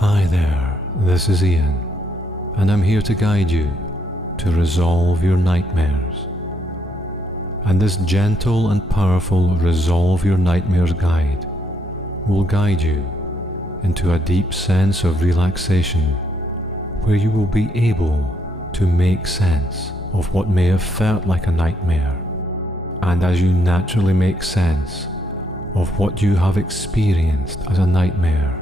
Hi there, this is Ian, and I'm here to guide you to resolve your nightmares. And this gentle and powerful Resolve Your Nightmares guide will guide you into a deep sense of relaxation where you will be able to make sense of what may have felt like a nightmare. And as you naturally make sense of what you have experienced as a nightmare,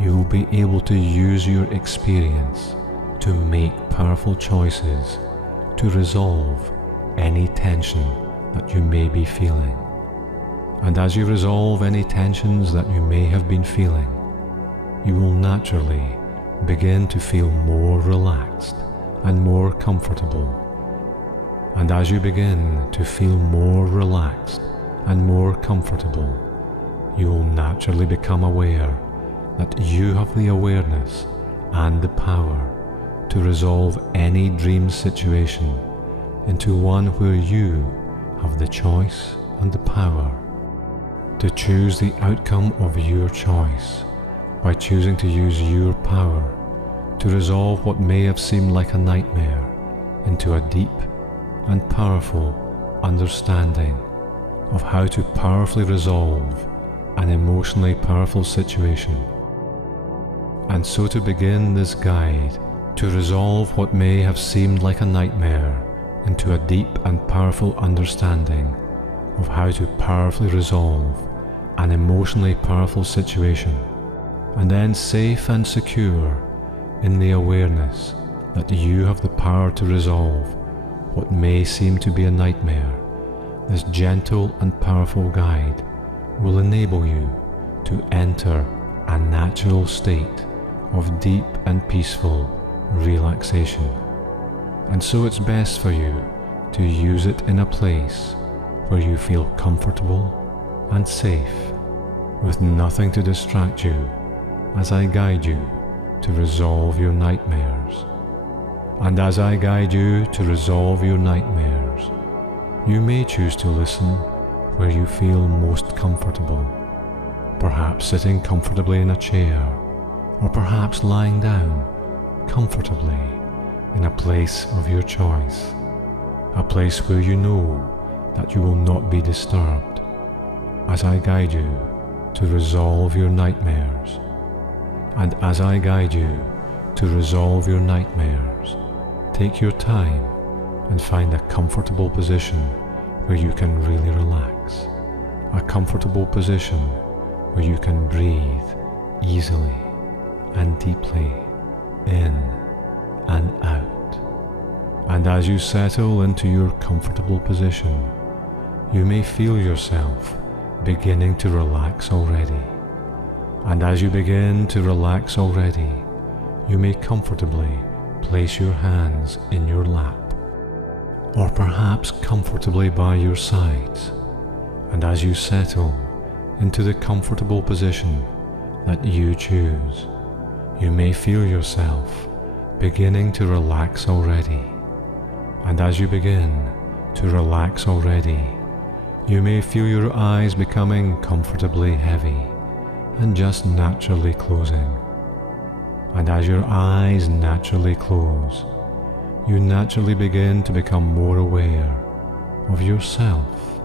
you will be able to use your experience to make powerful choices to resolve any tension that you may be feeling. And as you resolve any tensions that you may have been feeling, you will naturally begin to feel more relaxed and more comfortable. And as you begin to feel more relaxed and more comfortable, you will naturally become aware that you have the awareness and the power to resolve any dream situation into one where you have the choice and the power to choose the outcome of your choice by choosing to use your power to resolve what may have seemed like a nightmare into a deep and powerful understanding of how to powerfully resolve an emotionally powerful situation. And so to begin this guide to resolve what may have seemed like a nightmare into a deep and powerful understanding of how to powerfully resolve an emotionally powerful situation, and then safe and secure in the awareness that you have the power to resolve what may seem to be a nightmare, this gentle and powerful guide will enable you to enter a natural state of deep and peaceful relaxation. And so it's best for you to use it in a place where you feel comfortable and safe, with nothing to distract you as I guide you to resolve your nightmares. And as I guide you to resolve your nightmares, you may choose to listen where you feel most comfortable, perhaps sitting comfortably in a chair, or perhaps lying down comfortably in a place of your choice, a place where you know that you will not be disturbed, as I guide you to resolve your nightmares. And as I guide you to resolve your nightmares, take your time and find a comfortable position where you can really relax, a comfortable position where you can breathe easily and deeply in and out. And as you settle into your comfortable position, you may feel yourself beginning to relax already. And as you begin to relax already, you may comfortably place your hands in your lap, or perhaps comfortably by your sides. And as you settle into the comfortable position that you choose, you may feel yourself beginning to relax already. And as you begin to relax already, you may feel your eyes becoming comfortably heavy and just naturally closing. And as your eyes naturally close, you naturally begin to become more aware of yourself.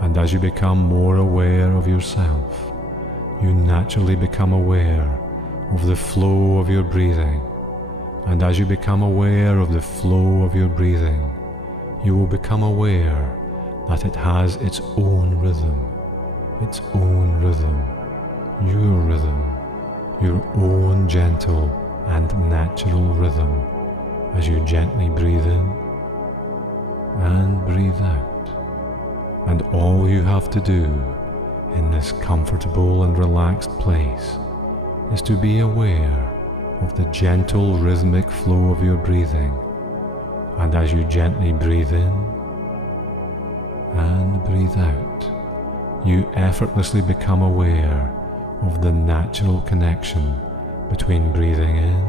And as you become more aware of yourself, you naturally become aware of the flow of your breathing. And as you become aware of the flow of your breathing, you will become aware that it has its own rhythm, your own gentle and natural rhythm as you gently breathe in and breathe out. And all you have to do in this comfortable and relaxed place is to be aware of the gentle rhythmic flow of your breathing. And as you gently breathe in and breathe out, you effortlessly become aware of the natural connection between breathing in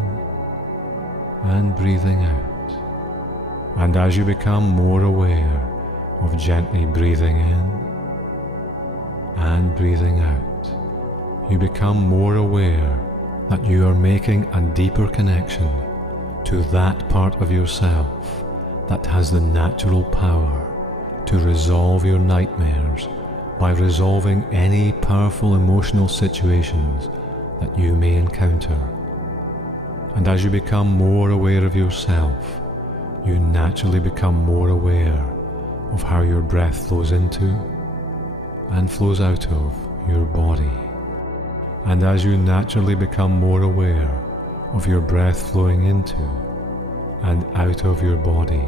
and breathing out. And as you become more aware of gently breathing in and breathing out, you become more aware that you are making a deeper connection to that part of yourself that has the natural power to resolve your nightmares by resolving any powerful emotional situations that you may encounter. And as you become more aware of yourself, you naturally become more aware of how your breath flows into and flows out of your body. And as you naturally become more aware of your breath flowing into and out of your body,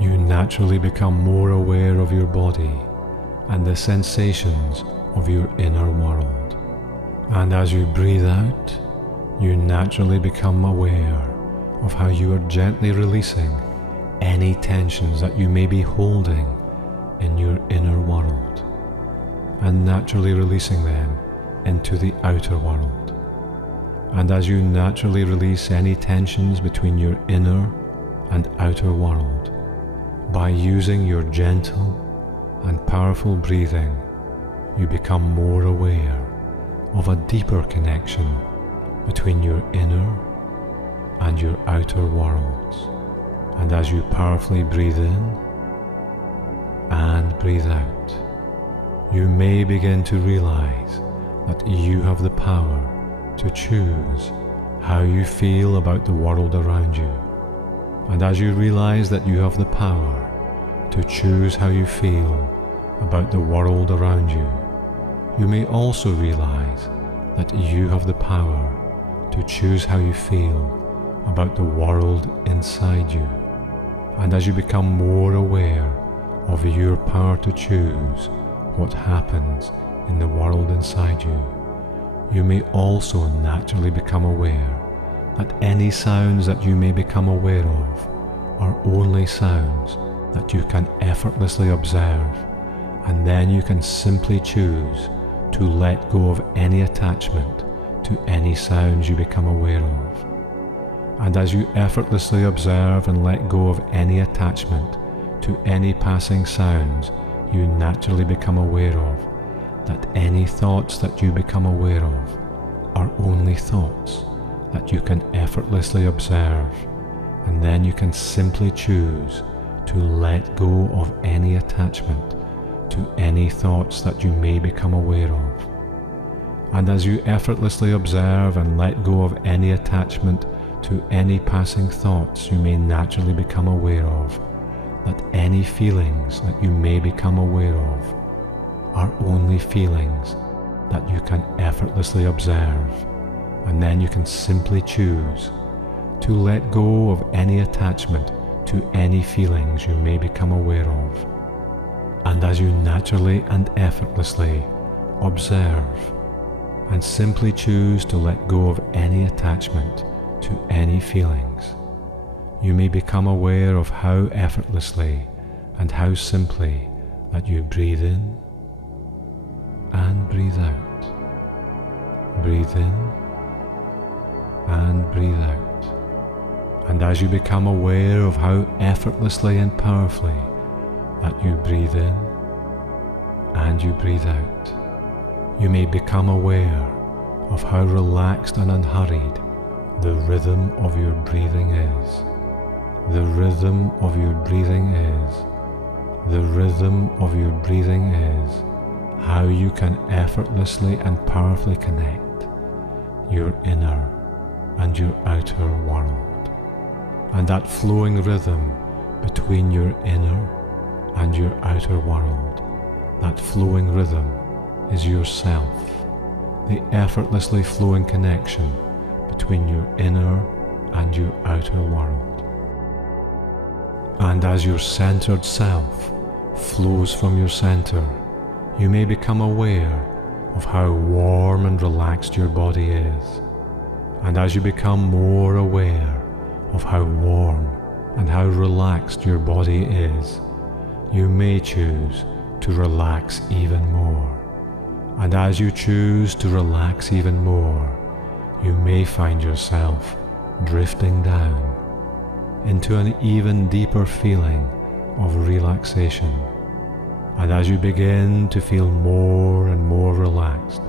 you naturally become more aware of your body and the sensations of your inner world. And as you breathe out, you naturally become aware of how you are gently releasing any tensions that you may be holding in your inner world, and naturally releasing them into the outer world. And as you naturally release any tensions between your inner and outer world, by using your gentle and powerful breathing, you become more aware of a deeper connection between your inner and your outer worlds. And as you powerfully breathe in and breathe out, you may begin to realize that you have the power to choose how you feel about the world around you. And as you realize that you have the power to choose how you feel about the world around you, you may also realize that you have the power to choose how you feel about the world inside you. And as you become more aware of your power to choose what happens in the world inside you, you may also naturally become aware that any sounds that you may become aware of are only sounds that you can effortlessly observe, and then you can simply choose to let go of any attachment to any sounds you become aware of. And as you effortlessly observe and let go of any attachment to any passing sounds you naturally become aware of, that any thoughts that you become aware of are only thoughts that you can effortlessly observe, and then you can simply choose to let go of any attachment to any thoughts that you may become aware of. And as you effortlessly observe and let go of any attachment to any passing thoughts you may naturally become aware of, that any feelings that you may become aware of are only feelings that you can effortlessly observe, and then you can simply choose to let go of any attachment to any feelings you may become aware of. And as you naturally and effortlessly observe and simply choose to let go of any attachment to any feelings, you may become aware of how effortlessly and how simply that you breathe in and breathe out, breathe in and breathe out. And as you become aware of how effortlessly and powerfully that you breathe in and you breathe out, you may become aware of how relaxed and unhurried the rhythm of your breathing is. The rhythm of your breathing is. The rhythm of your breathing is how you can effortlessly and powerfully connect your inner and your outer world. And that flowing rhythm between your inner and your outer world, that flowing rhythm is yourself, the effortlessly flowing connection between your inner and your outer world. And as your centered self flows from your center, you may become aware of how warm and relaxed your body is. And as you become more aware of how warm and how relaxed your body is, you may choose to relax even more. And as you choose to relax even more, you may find yourself drifting down into an even deeper feeling of relaxation. And as you begin to feel more and more relaxed,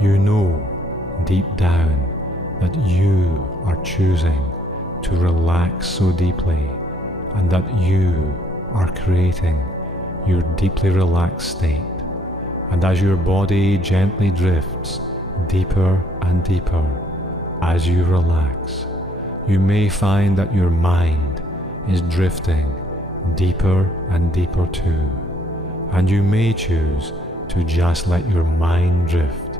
you know deep down that you are choosing to relax so deeply, and that you are creating your deeply relaxed state. And as your body gently drifts deeper and deeper as you relax, you may find that your mind is drifting deeper and deeper too, and you may choose to just let your mind drift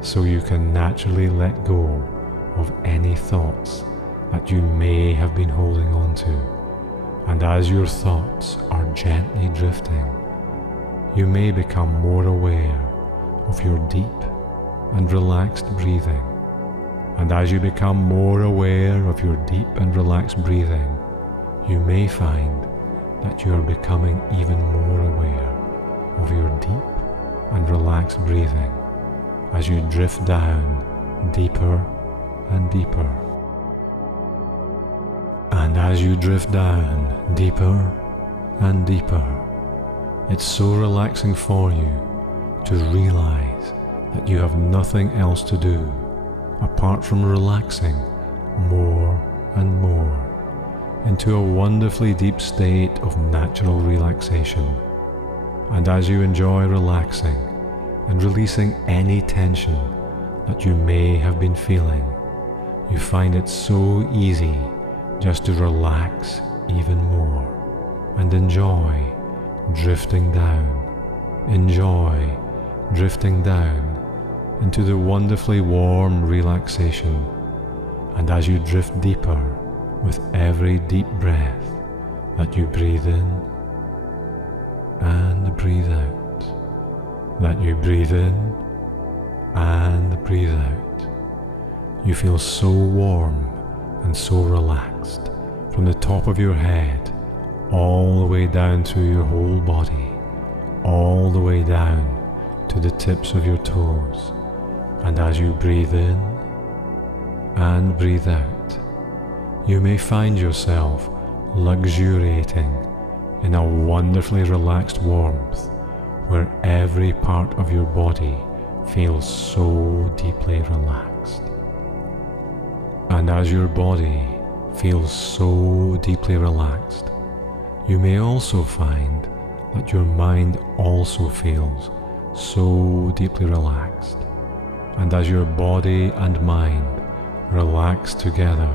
so you can naturally let go of any thoughts that you may have been holding on to. And as your thoughts are gently drifting, you may become more aware of your deep and relaxed breathing. And as you become more aware of your deep and relaxed breathing, you may find that you are becoming even more aware of your deep and relaxed breathing as you drift down deeper and deeper. And as you drift down deeper and deeper, it's so relaxing for you to realize that you have nothing else to do apart from relaxing more and more into a wonderfully deep state of natural relaxation. And as you enjoy relaxing and releasing any tension that you may have been feeling, you find it so easy just to relax even more and enjoy drifting down. Enjoy drifting down into the wonderfully warm relaxation. And as you drift deeper with every deep breath that you breathe in and breathe out, that you breathe in and breathe out, you feel so warm and so relaxed from the top of your head all the way down through your whole body, all the way down to the tips of your toes. And as you breathe in and breathe out, you may find yourself luxuriating in a wonderfully relaxed warmth where every part of your body feels so deeply relaxed. And as your body feels so deeply relaxed, you may also find that your mind also feels so deeply relaxed. And as your body and mind relax together,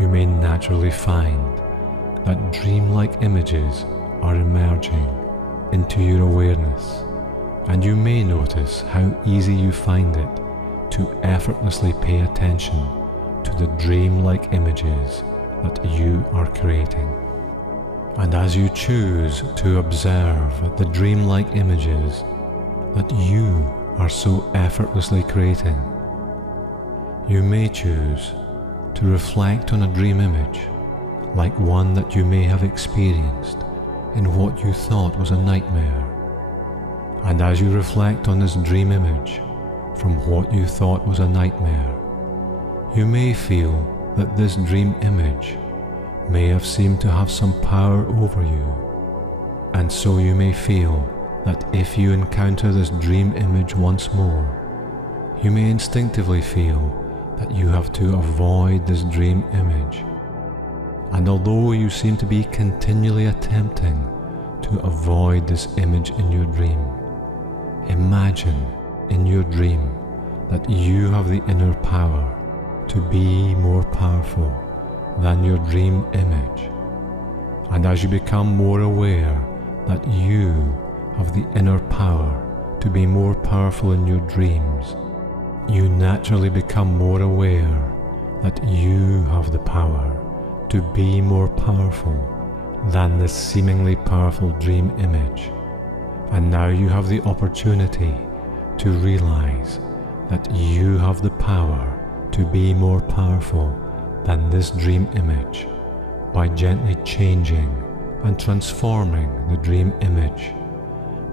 you may naturally find that dreamlike images are emerging into your awareness, and you may notice how easy you find it to effortlessly pay attention to the dreamlike images that you are creating. And as you choose to observe the dreamlike images that you are so effortlessly creating, you may choose to reflect on a dream image like one that you may have experienced in what you thought was a nightmare. And as you reflect on this dream image from what you thought was a nightmare, you may feel that this dream image may have seemed to have some power over you. And so you may feel that if you encounter this dream image once more, you may instinctively feel that you have to avoid this dream image. And although you seem to be continually attempting to avoid this image in your dream, imagine in your dream that you have the inner power to be more powerful than your dream image. And as you become more aware that you have the inner power to be more powerful in your dreams, you naturally become more aware that you have the power to be more powerful than this seemingly powerful dream image. And now you have the opportunity to realize that you have the power to be more powerful than this dream image by gently changing and transforming the dream image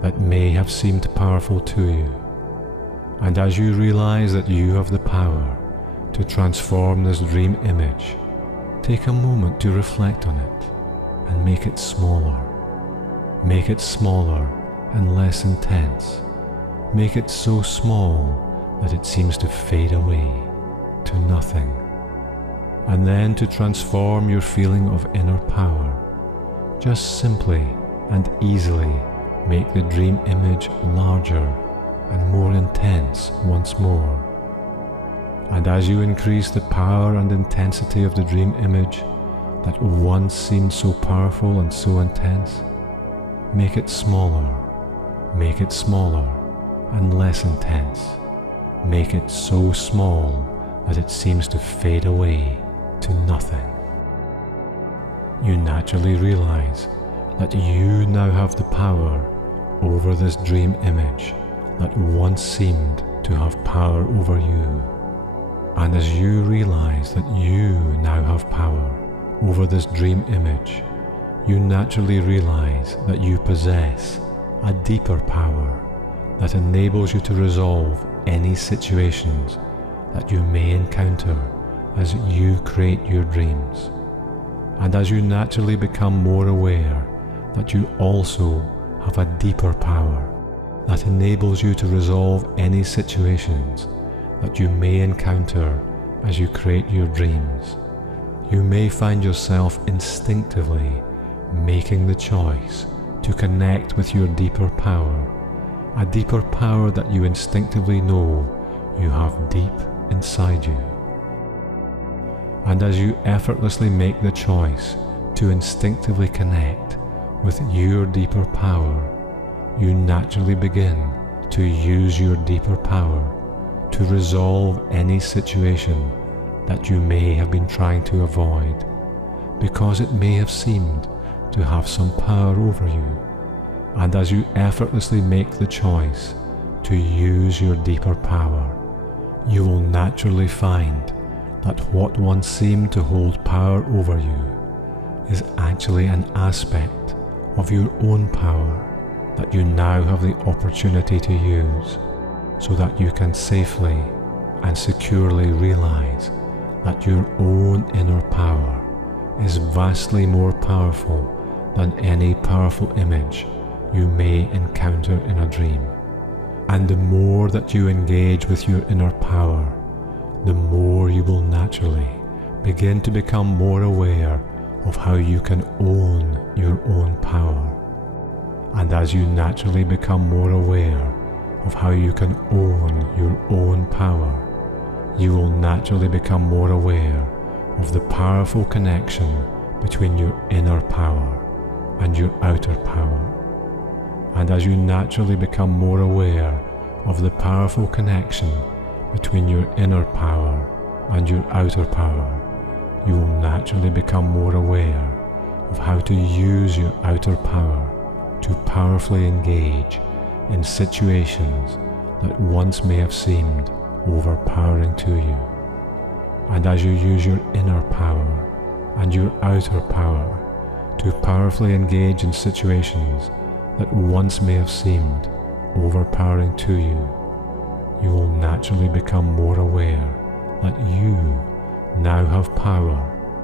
that may have seemed powerful to you. And as you realize that you have the power to transform this dream image, take a moment to reflect on it and make it smaller. Make it smaller and less intense. Make it so small that it seems to fade away to nothing, and then to transform your feeling of inner power. Just simply and easily make the dream image larger and more intense once more. And as you increase the power and intensity of the dream image that once seemed so powerful and so intense, make it smaller and less intense. Make it so small that it seems to fade away to nothing. You naturally realize that you now have the power over this dream image that once seemed to have power over you. And as you realize that you now have power over this dream image, you naturally realize that you possess a deeper power that enables you to resolve any situations that you may encounter as you create your dreams. And as you naturally become more aware that you also have a deeper power that enables you to resolve any situations that you may encounter as you create your dreams, you may find yourself instinctively making the choice to connect with your deeper power, a deeper power that you instinctively know you have deep inside you. And as you effortlessly make the choice to instinctively connect with your deeper power, you naturally begin to use your deeper power to resolve any situation that you may have been trying to avoid, because it may have seemed to have some power over you. And as you effortlessly make the choice to use your deeper power, you will naturally find that what once seemed to hold power over you is actually an aspect of your own power that you now have the opportunity to use, so that you can safely and securely realize that your own inner power is vastly more powerful than any powerful image you may encounter in a dream. And the more that you engage with your inner power, the more you will naturally begin to become more aware of how you can own your own power. And as you naturally become more aware of how you can own your own power, you will naturally become more aware of the powerful connection between your inner power and your outer power. And as you naturally become more aware of the powerful connection between your inner power and your outer power, you will naturally become more aware of how to use your outer power to powerfully engage in situations that once may have seemed overpowering to you. And as you use your inner power and your outer power to powerfully engage in situations that once may have seemed overpowering to you, you will naturally become more aware that you now have power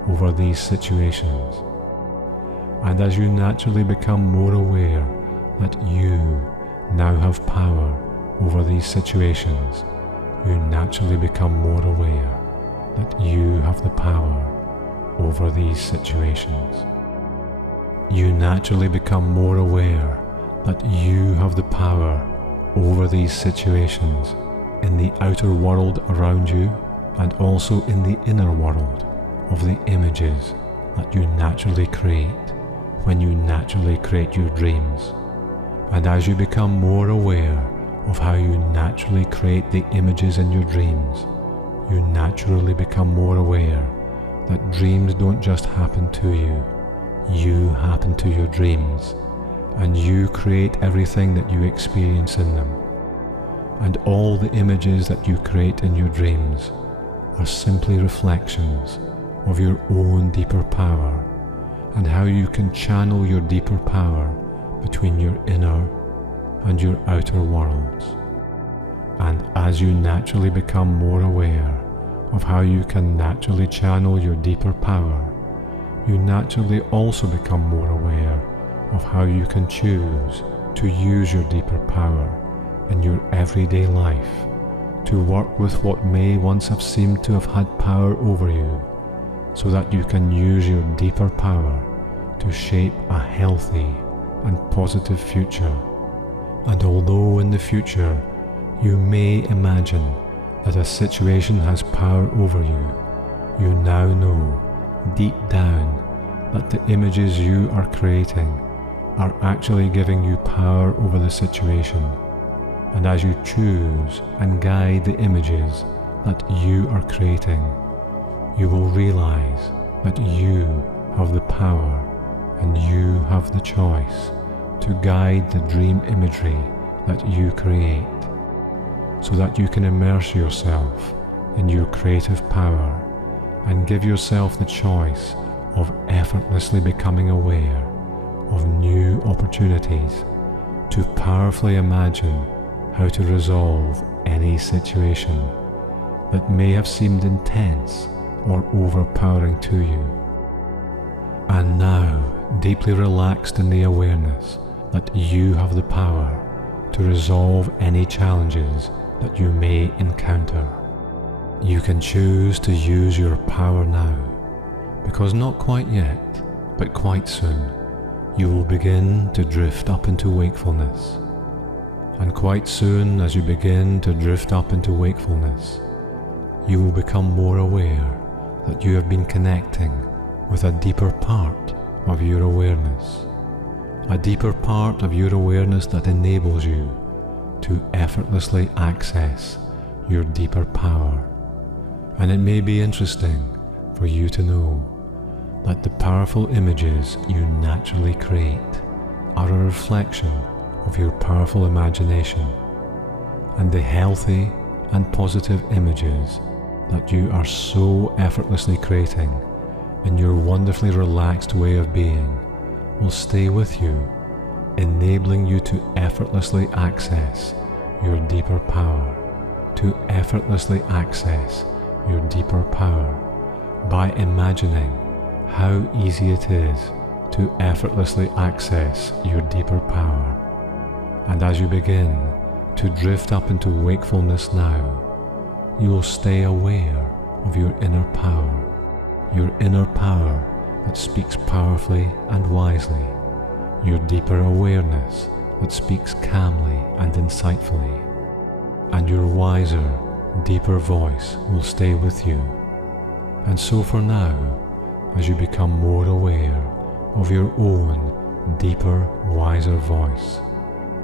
over these situations. And as you naturally become more aware that you now have power over these situations, you naturally become more aware that you have the power over these situations. You naturally become more aware that you have the power over these situations in the outer world around you, and also in the inner world of the images that you naturally create when you naturally create your dreams. And as you become more aware of how you naturally create the images in your dreams, you naturally become more aware that dreams don't just happen to you, you happen to your dreams, and you create everything that you experience in them. And all the images that you create in your dreams are simply reflections of your own deeper power, and how you can channel your deeper power between your inner and your outer worlds. And as you naturally become more aware of how you can naturally channel your deeper power, you naturally also become more aware of how you can choose to use your deeper power in your everyday life to work with what may once have seemed to have had power over you, so that you can use your deeper power to shape a healthy and positive future. And although in the future you may imagine that a situation has power over you, you now know deep down that the images you are creating are actually giving you power over the situation. And as you choose and guide the images that you are creating, you will realize that you have the power and you have the choice to guide the dream imagery that you create, so that you can immerse yourself in your creative power and give yourself the choice of effortlessly becoming aware of new opportunities to powerfully imagine how to resolve any situation that may have seemed intense or overpowering to you. And now, deeply relaxed in the awareness that you have the power to resolve any challenges that you may encounter, you can choose to use your power now, because not quite yet, but quite soon, you will begin to drift up into wakefulness. And quite soon, as you begin to drift up into wakefulness, you will become more aware that you have been connecting with a deeper part of your awareness, a deeper part of your awareness that enables you to effortlessly access your deeper power. And it may be interesting for you to know that the powerful images you naturally create are a reflection of your powerful imagination, and the healthy and positive images that you are so effortlessly creating in your wonderfully relaxed way of being will stay with you, enabling you to effortlessly access your deeper power, to effortlessly access your deeper power by imagining how easy it is to effortlessly access your deeper power. And as you begin to drift up into wakefulness now, you will stay aware of your inner power that speaks powerfully and wisely, your deeper awareness that speaks calmly and insightfully, and your wiser, deeper voice will stay with you. And so for now, as you become more aware of your own deeper, wiser voice,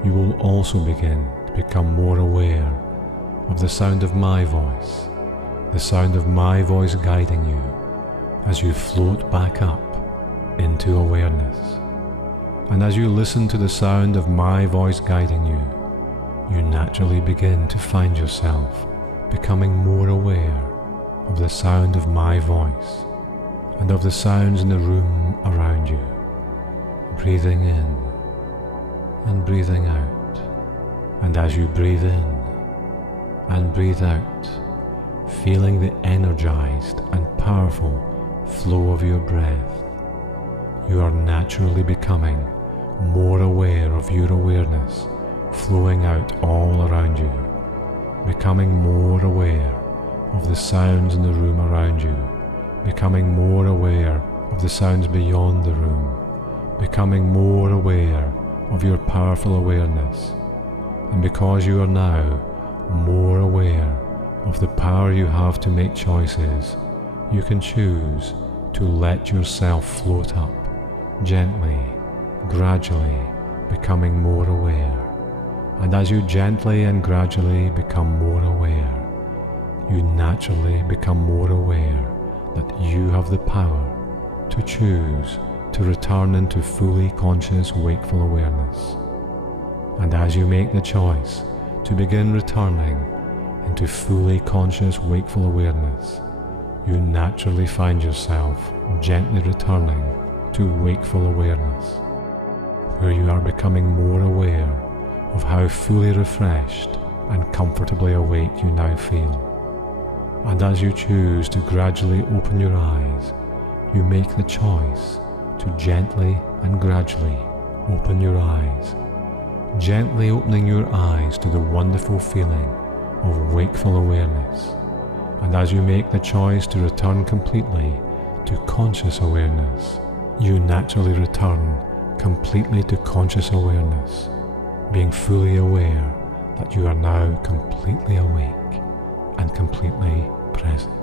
you will also begin to become more aware of the sound of my voice, the sound of my voice guiding you as you float back up into awareness. And as you listen to the sound of my voice guiding you, you naturally begin to find yourself becoming more aware of the sound of my voice and of the sounds in the room around you, breathing in and breathing out. And as you breathe in and breathe out, feeling the energized and powerful flow of your breath, you are naturally becoming more aware of your awareness flowing out all around you, becoming more aware of the sounds in the room around you, becoming more aware of the sounds beyond the room, becoming more aware of your powerful awareness. And because you are now more aware of the power you have to make choices, you can choose to let yourself float up, gently, gradually, becoming more aware. And as you gently and gradually become more aware, you naturally become more aware that you have the power to choose to return into fully conscious, wakeful awareness. And as you make the choice to begin returning into fully conscious, wakeful awareness, you naturally find yourself gently returning to wakeful awareness, where you are becoming more aware of how fully refreshed and comfortably awake you now feel. And as you choose to gradually open your eyes, you make the choice to gently and gradually open your eyes, gently opening your eyes to the wonderful feeling of wakeful awareness. And as you make the choice to return completely to conscious awareness, you naturally return completely to conscious awareness, being fully aware that you are now completely awake and completely present.